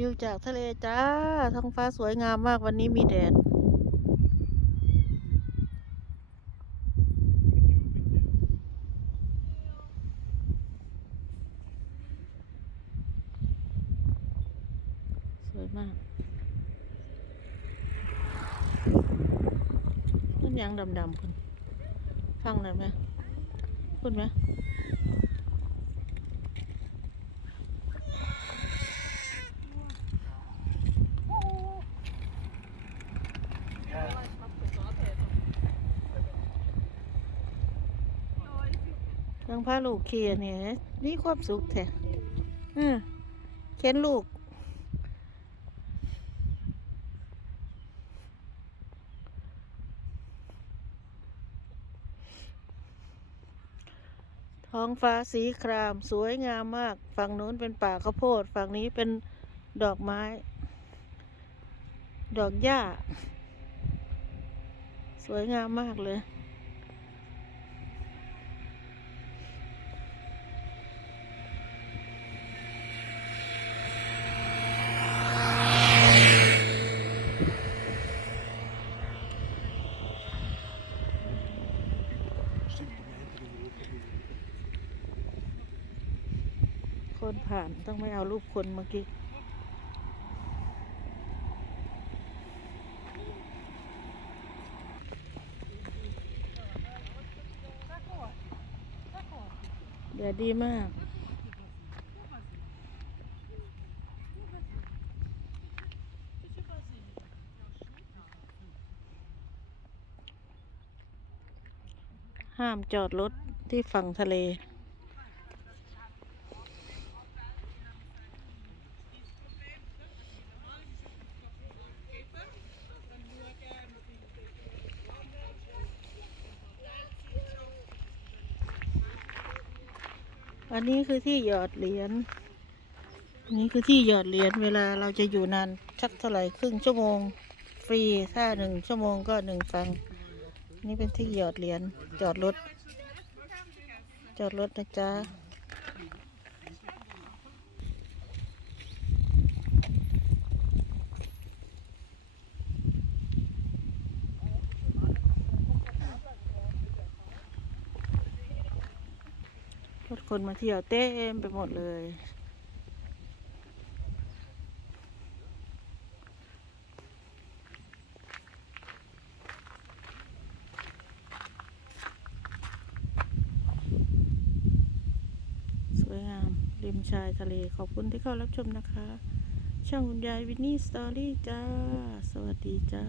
วิวจากทะเลจ้า ท้องฟ้าสวยงามมากวันนี้มีแดด สวยมากนั่นยังดำๆคุณฟังหน่อยไหมคุณไหม ยังพาลูกขี่อันนี่มีความสุขแท้อืมเข็นลูก ท้องฟ้าสีครามสวยงามมาก ฝั่งนู้นเป็นป่าข้าวโพด ฝั่งนี้เป็นดอกไม้ ดอกหญ้า สวยงามมากเลย คนผ่านต้องไม่เอารูปคนเมื่อกี้เดี๋ยวดีมากห้ามจอดรถที่ฝั่งทะเล อันนี้คือที่หยอดเหรียญอันนี้คือที่หยอดเหรียญเวลาเราจะอยู่นานชักเท่าไหร่ครึ่งชั่วโมง ฟรีถ้าหนึ่งชั่วโมงก็หนึ่งฟัง นี่เป็นที่หยอดเหรียญจอดรถ จอดรถนะจ๊ะ คนมาเที่ยวเต็มไปหมดเลย สวยงาม ริมชายทะเล ขอบคุณที่เข้ารับชมนะคะ ช่องคุณยายวินนี่สตอรี่จ้า สวัสดีจ้า